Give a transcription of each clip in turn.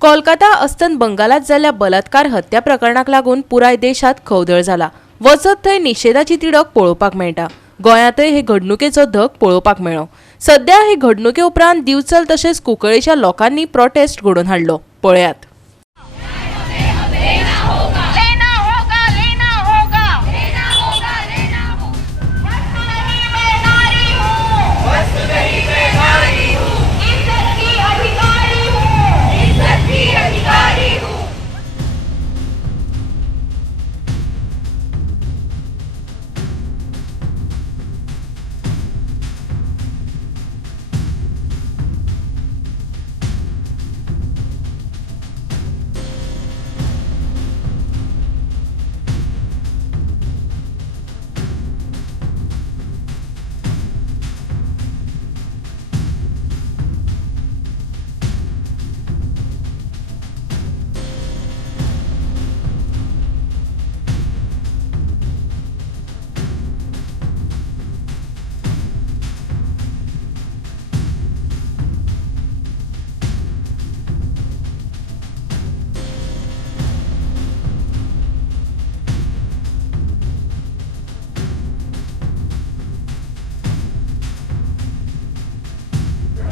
कोलकाता अस्तंत बंगालात जाल्ल्या बलात्कार हत्या प्रकरणाक लागून पुराय देशात खवदळ जाला। वचत थंय निषेधाची तिडक पळोवपाक मेळटा। गोंयांतय हे घडणुकेचो धग पळोवपाक मेळ्ळो। सध्या हे घडणुके उपरांत दिवचल तशेंच कुंकळेच्या लोकांनी प्रोटेस्ट घडोवन हाडलो। पळयात।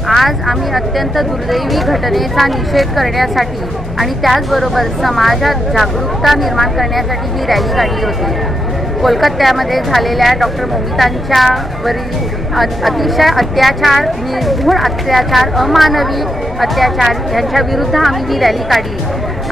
आज आम्ही अत्यंत दुर्दैवी घटनेचा निषेध करण्यासाठी आणि त्याचबरोबर समाजात जागरूकता निर्माण करण्यासाठी ही रॅली काढली होती। कोलकात्यामध्ये झालेल्या डॉक्टर मोमितांच्या वरील अतिशय अत्याचार, निर्घृण अत्याचार, अमानवी अत्याचार यांच्या विरुद्ध आम्ही ही रॅली काढली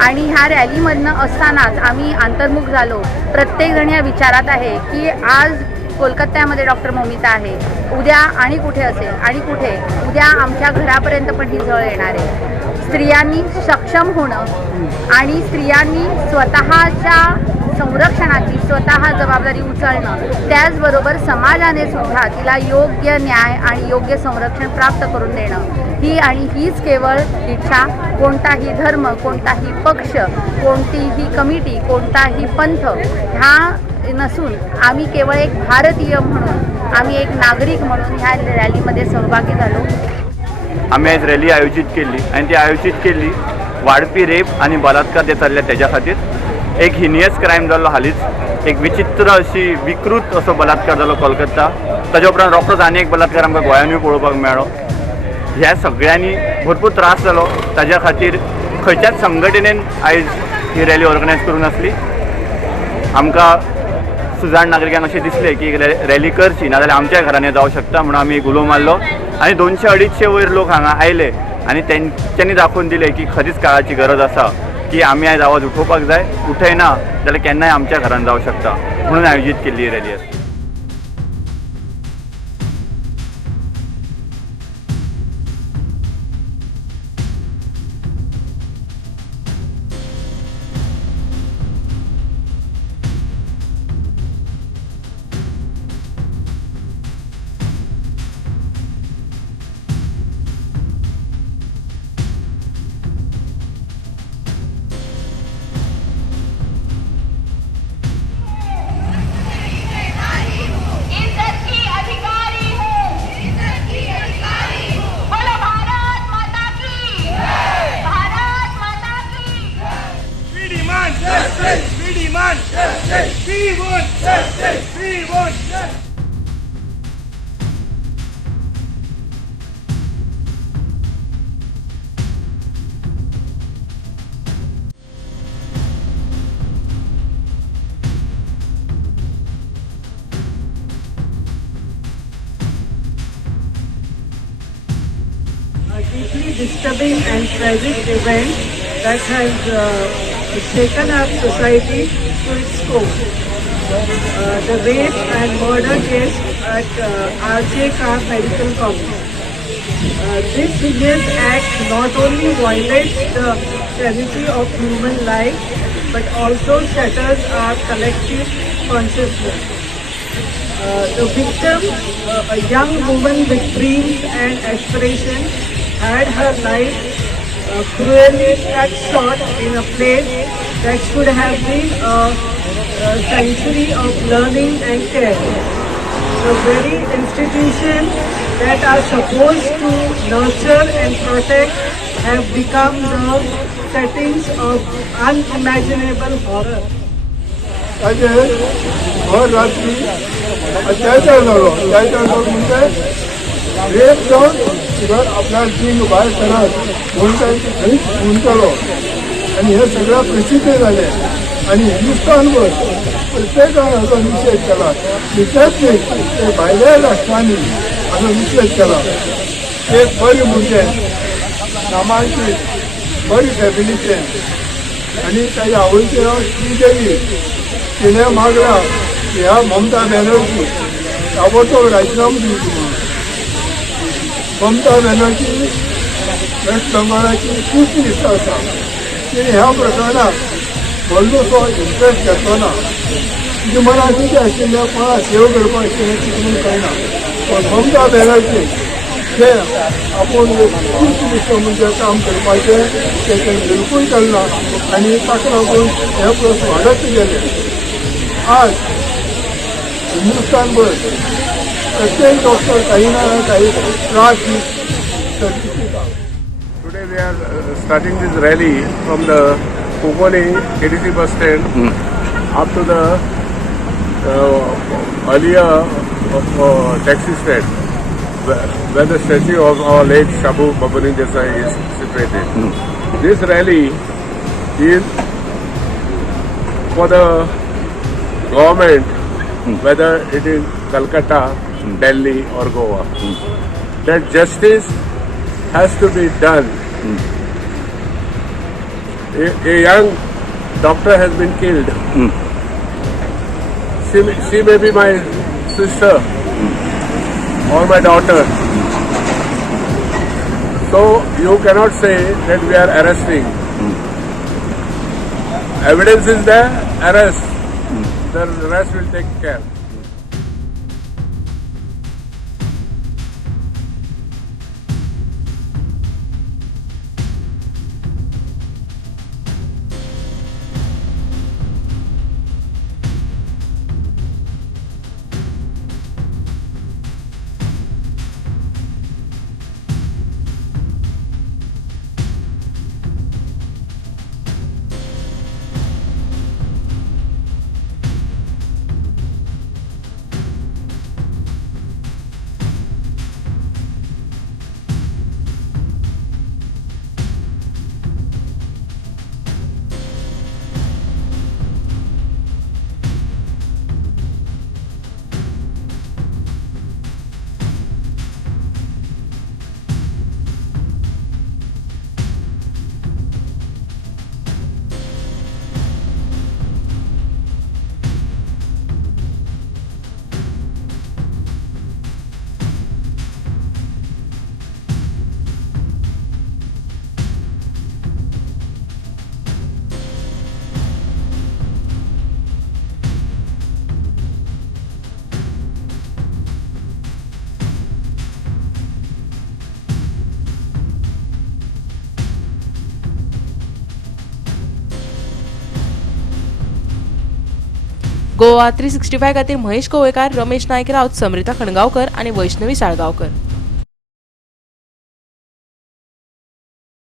आणि ह्या रॅलीमधनं असतानाच आम्ही अंतर्मुख झालो। प्रत्येकजण या विचारात आहे की आज कोलकात्यामध्ये डॉक्टर मोमिता आहे, उद्या आणि कुठे असेल आणि कुठे उद्या आमच्या घरापर्यंत पण ही झळ येणार आहे। स्त्रियांनी सक्षम होणं आणि स्त्रियांनी स्वतःच्या संरक्षणाची स्वतः जबाबदारी उचलणं, त्याचबरोबर समाजाने सुद्धा तिला योग्य न्याय आणि योग्य संरक्षण प्राप्त करून देणं हीच केवळ इच्छा कोणताही धर्म, कोणताही पक्ष, कोणतीही कमिटी, कोणताही पंथ ह्या नसून आम्ही केवळ एक भारतीय म्हणून, आम्ही एक नागरिक म्हणून ह्या रॅलीमध्ये सहभागी झालो। आम्ही आज रॅली आयोजित केली आणि ती आयोजित केली वाढपी रेप आणि बलात्कार जे चालले त्याच्या खातीर। एक हिनियस क्रायम जालो हालींच, एक विचित्र अशी विकृत असो बलात्कार जालो कोलकाता। ताजे उपरांत रोखडोच आनी एक बलात्कार आमकां गोंयांतूय पळोवपाक मेळ्ळो। ह्या सगळ्यांनी भरपूर त्रास जालो, ताज्या खातीर खंयच्याच संघटनेन आयज ही रॅली ऑर्गनायज करूंक नासली। आमकां सुजाण नागरिकांक अशें दिसलें की रॅली करची, नाजाल्यार आमच्या घरांनी जावं शकता म्हणून आमी उलो मारलो आनी 200-250 वयर लोक हांगा आयले आनी तेंच्यांनी दाखोवन दिले की खरीच काळाची गरज आसा की आमी आयज आवाज उठोवपाक जाय। उठयना जाल्यार केन्नाय आमच्या घरान जावं शकता म्हणून आयोजीत केल्ली ही रॅली आसा। Deeply disturbing and tragic event that has shaken our society to its core. The rape and murder case at RJ Car Medical Complex. This heinous act not only violates the sanctity of human life but also shatters our collective consciousness. The victim, a young woman with dreams and aspirations, had her life cruelly cut short in a place that should have been a sanctuary of learning and care. The very institutions that are supposed to nurture and protect have become the settings of unimaginable horror. ताजे भर रात्री अत्याचार जालो म्हणजे rape जावन जर आपल्याला जीव भायर सरत म्हणून थंयच गुंतलो आनी हे सगळं प्रसिद्ध झाले आणि हिंदुस्थानभर प्रत्येकान हाचो निषेध केला. इतलेंच न्ही ते भायल्या राष्ट्रांनी हाचो निषेध केला. एक बरी भुरगें नामांकीत बरी फॅमिलीचे आणि ताच्या आवयचें नांव श्रीदेवी तिने मागला की ह्या ममता बॅनर्जी ताबडतोब राजीनामा दिवची म्हणून. Mamata Banerjee waste बंगालाची chief minister आसा. तिने ह्या प्रकरणात व्हडलोसो इंट्रस्ट घेतलो ना. तिच्या मनात कितें आशिल्लें कोणा सेव करपाक आशिल्लें ती तुमकां कळना. पण ममता बॅनर्जी जे आपूण चीफ मिनिस्टर म्हणजे काम करपाचें ते बिलकूल केलना आनी ताका लागून हे प्रश्न वाडत गेले. आज हिंदुस्थानभर प्रत्येक डॉक्टर काही ना काही त्रास दिता. Today we are starting this rally from the Kukoni KDC bus stand up to the earlier taxi stand where the statue of our late Shabu Babani Desai is situated. This rally is for the government, whether it is Calcutta, Delhi or Goa, that justice has to be done. A young doctor has been killed. She may be my sister or my daughter. So you cannot say that we are arresting. Evidence is there, arrest. The rest will take care. Goa 365 खातीर महेश कोवेकार, रमेश नायक राऊत, समृता खणगावकर आणि वैष्णवी साळगावकर.